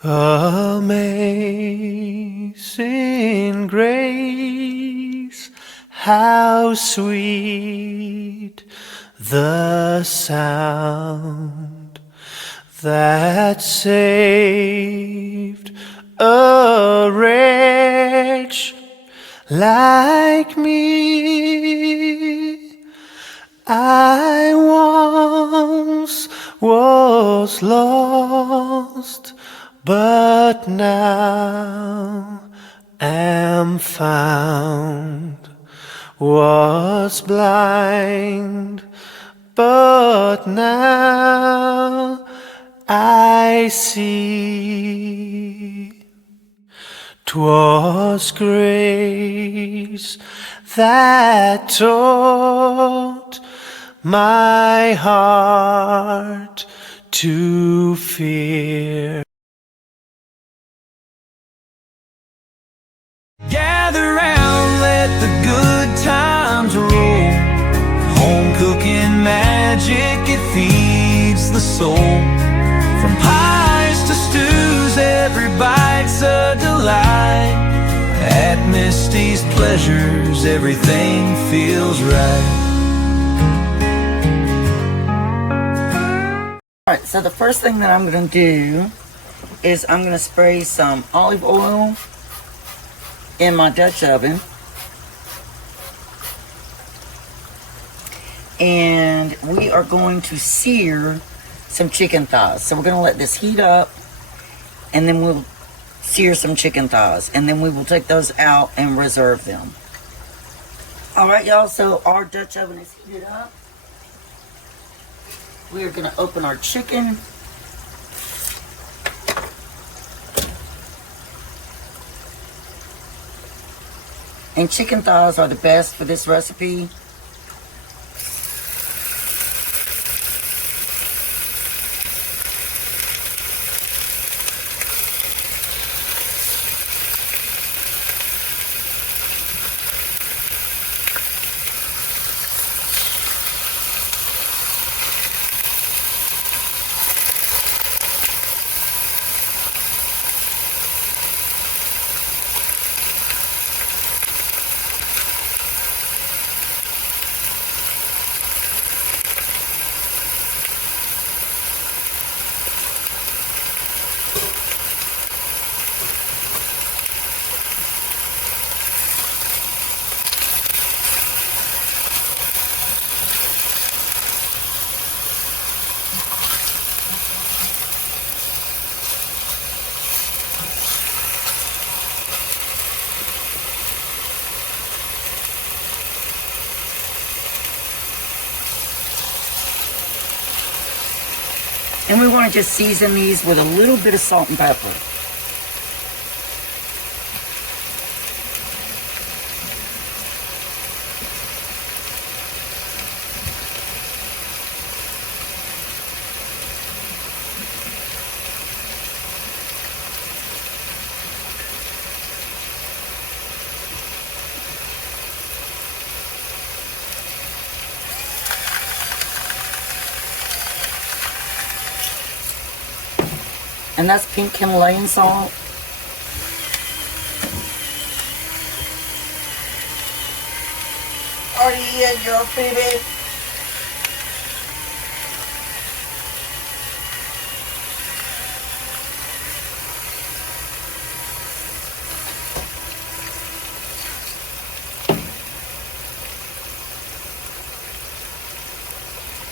Amazing grace, how sweet the sound that saved a wretch like me. I once was lost, but now am found. Was blind, but now I see. 'Twas grace that taught my heart to fear. Gather round, let the good times roll. Home cooking magic, it feeds the soul. From pies to stews, every bite's a delight. At Misty's Pleasures, everything feels right. Alright, so the first thing that I'm going to do is I'm going to spray some olive oil in my Dutch oven. And we are going to sear some chicken thighs. So we're going to let this heat up, and then we'll sear some chicken thighs, and then we will take those out and reserve them. Alright, y'all, so our Dutch oven is heated up. We are going to open our chicken. And chicken thighs are the best for this recipe. And we want to just season these with a little bit of salt and pepper. And that's pink Himalayan salt. Are you in your baby?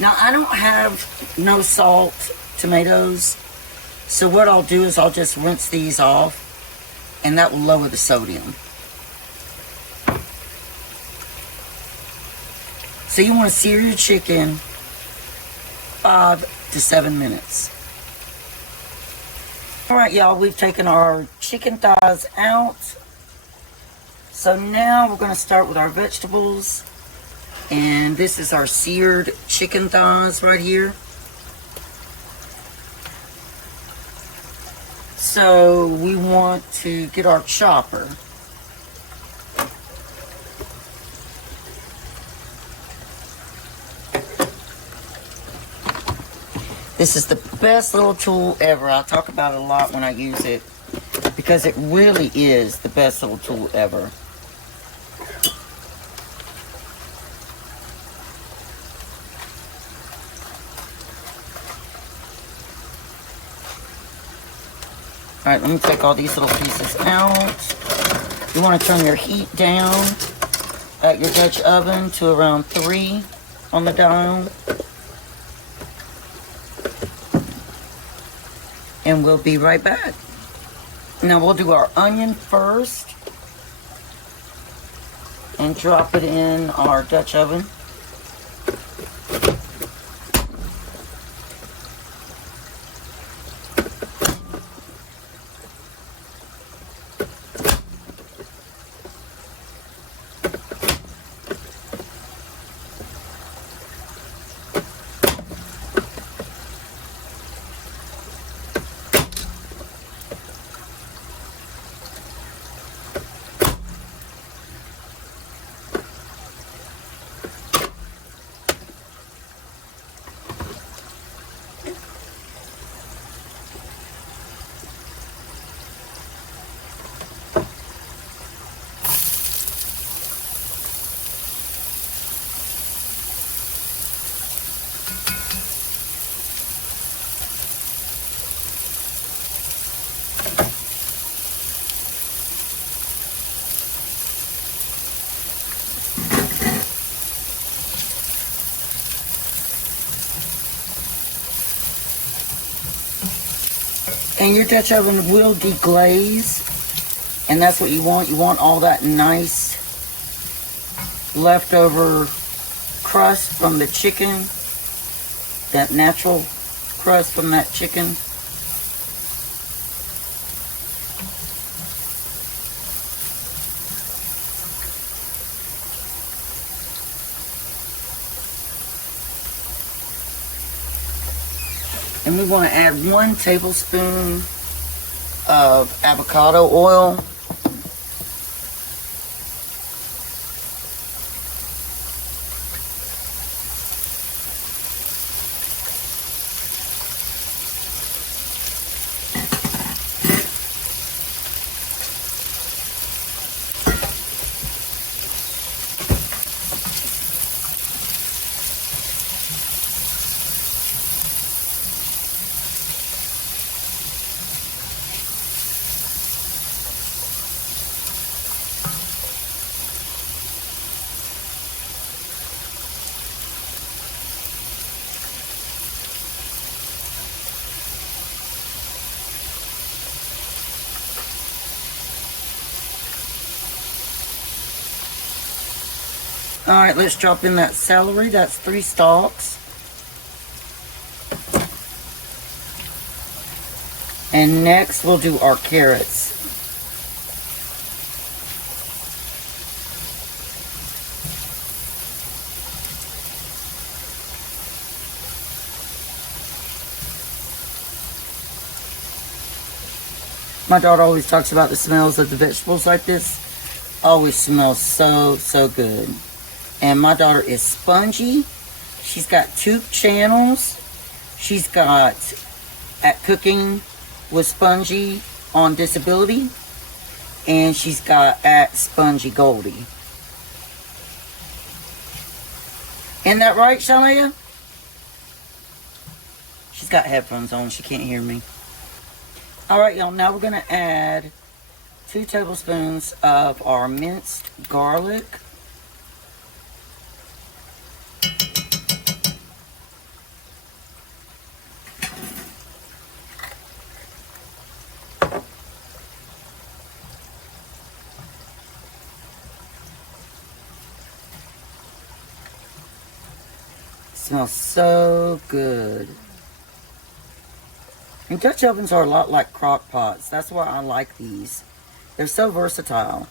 Now I don't have no salt tomatoes. So what I'll do is I'll just rinse these off, and that will lower the sodium. So you want to sear your chicken 5 to 7 minutes. Alright y'all, we've taken our chicken thighs out. So now we're going to start with our vegetables. And this is our seared chicken thighs right here. So we want to get our chopper. This is the best little tool ever. I talk about it a lot when I use it because it really is the best little tool ever. Alright, let me take all these little pieces out. You want to turn your heat down at your Dutch oven to around 3 on the dial. And we'll be right back. Now we'll do our onion first and drop it in our Dutch oven. And your Dutch oven will deglaze, and that's what you want. You want all that nice leftover crust from the chicken, that natural crust from that chicken. And we want to add 1 tablespoon of avocado oil. Alright, let's drop in that celery. That's 3 stalks. And next we'll do our carrots. My daughter always talks about the smells of the vegetables like this. Always smells so, so good. And my daughter is spongy. She's got 2 channels. She's got At Cooking with Spongy on Disability. And she's got At Spongy Goldie. Isn't that right, Shalaya? She's got headphones on. She can't hear me. Alright, y'all. Now we're going to add 2 tablespoons of our minced garlic. Smells so good. And Dutch ovens are a lot like crock pots. That's why I like these. They're so versatile.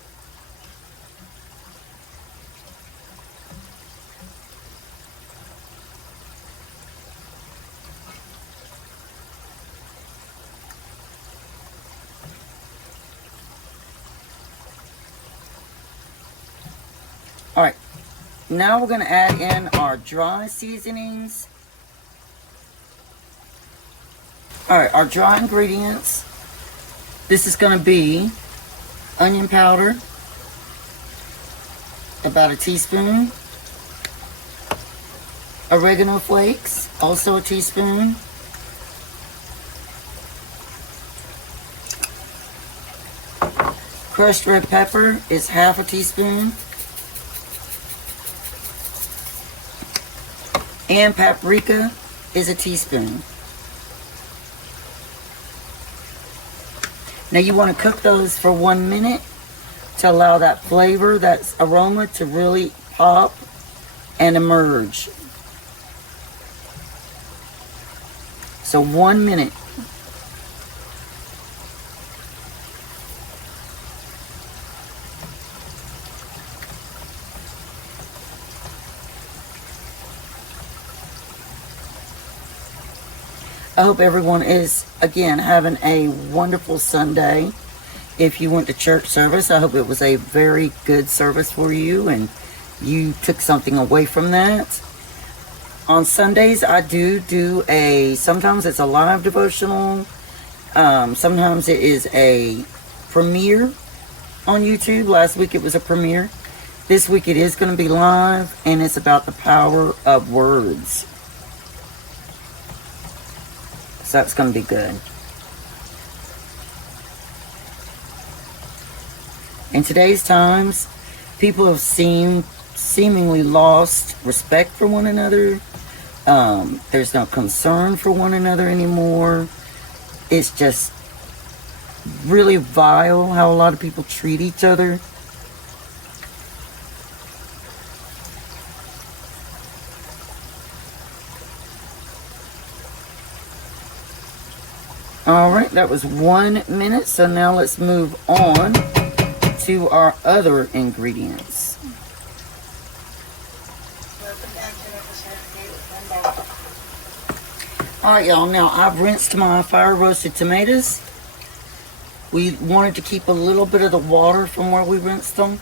Alright, now we're going to add in our dry seasonings. Alright, our dry ingredients. This is going to be onion powder, about a teaspoon. Oregano flakes, also a teaspoon. Crushed red pepper is half a teaspoon. And paprika is a teaspoon. Now you want to cook those for 1 minute to allow that flavor, that aroma to really pop and emerge. So 1 minute. I hope everyone is, again, having a wonderful Sunday. If you went to church service, I hope it was a very good service for you and you took something away from that. On Sundays, I do sometimes it's a live devotional. Sometimes it is a premiere on YouTube. Last week it was a premiere. This week it is going to be live, and it's about the power of words. So that's going to be good. In today's times, people have seemingly lost respect for one another. There's no concern for one another anymore. It's just really vile how a lot of people treat each other. Alright, that was 1 minute, so now let's move on to our other ingredients. Alright y'all, now I've rinsed my fire roasted tomatoes. We wanted to keep a little bit of the water from where we rinsed them.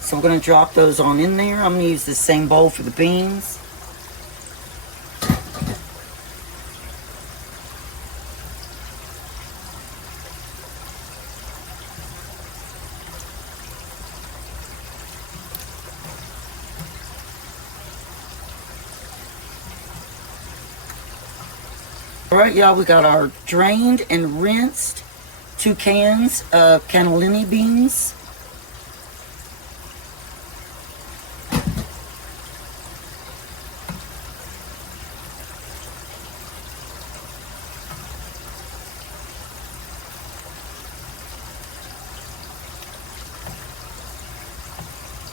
So we're going to drop those on in there. I'm going to use the same bowl for the beans. Alright y'all, we got our drained and rinsed 2 cans of cannellini beans.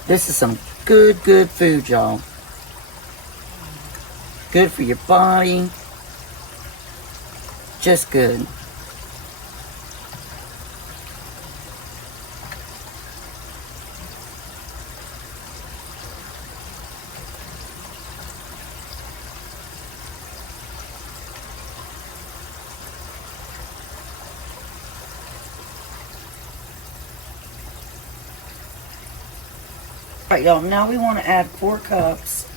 This is some good food, y'all. Good for your body. Just good. Alright y'all, now we want to add 4 cups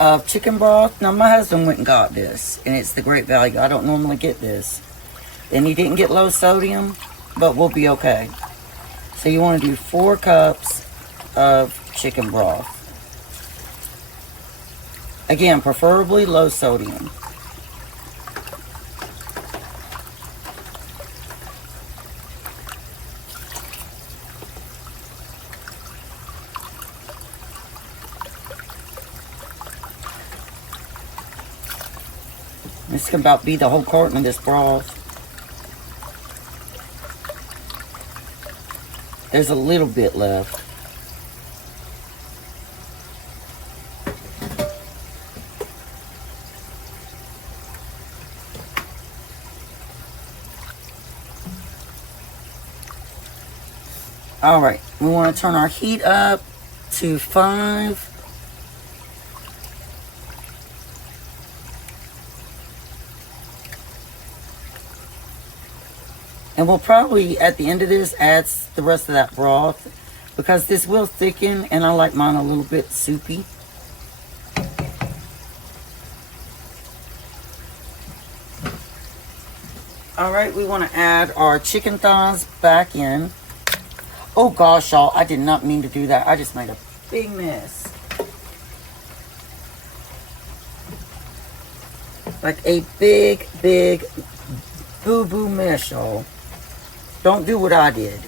of chicken broth. Now my husband went and got this, and it's the great value. I don't normally get this. And he didn't get low sodium, but we'll be okay. So you want to do 4 cups of chicken broth. Again, preferably low sodium. This can about be the whole carton of this broth. There's a little bit left. Alright, we want to turn our heat up to 5. And we'll probably, at the end of this, add the rest of that broth, because this will thicken, and I like mine a little bit soupy. Alright, we want to add our chicken thighs back in. Oh gosh, y'all, I did not mean to do that. I just made a big mess. Like a big, big boo-boo mess, y'all. Don't do what I did.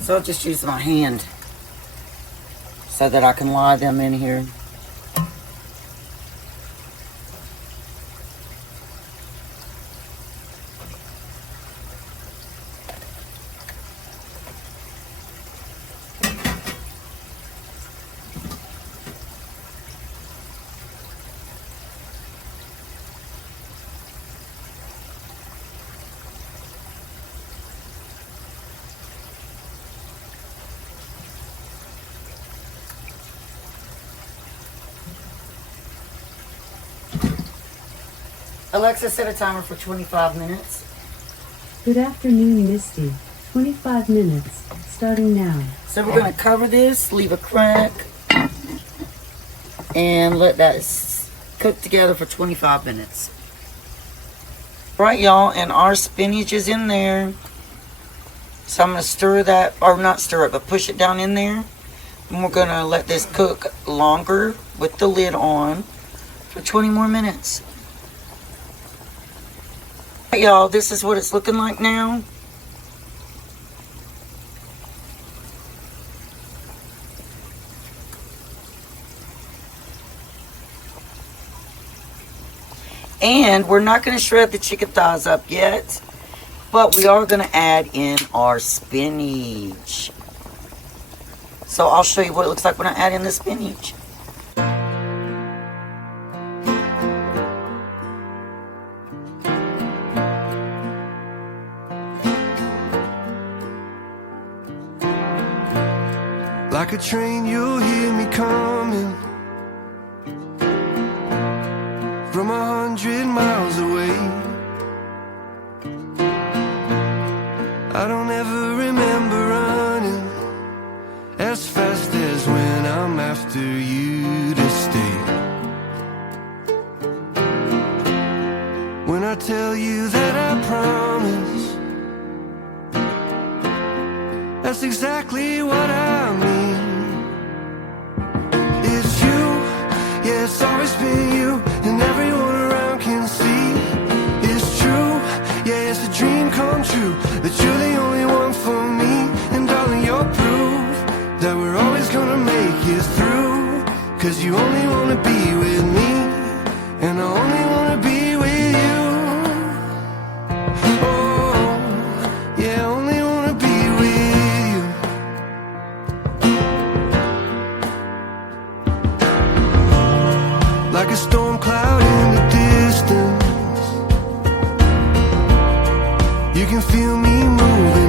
So I'll just use my hand so that I can lie them in here. Alexa, set a timer for 25 minutes. Good afternoon, Misty. 25 minutes, starting now. So we're going to cover this, leave a crack, and let that cook together for 25 minutes. Right, y'all, and our spinach is in there. So I'm going to stir that, or not stir it, but push it down in there. And we're going to let this cook longer with the lid on for 20 more minutes. Right, y'all, this is what it's looking like now. And we're not going to shred the chicken thighs up yet, but we are going to add in our spinach. So I'll show you what it looks like when I add in the spinach. Like a train, you'll hear me coming from 100 miles away. I don't ever remember running as fast as when I'm after you to stay. When I tell you that I promise, that's exactly what I mean. It's you, yeah, it's always been you, and everyone around can see. It's true, yeah, it's a dream come true, that you're the only one for me. And darling, you're proof that we're always gonna make it through. Cause you only wanna be with me, and I only wanna be with you. Oh, yeah, I only wanna be with you. Like a storm cloud in the distance, you can feel me moving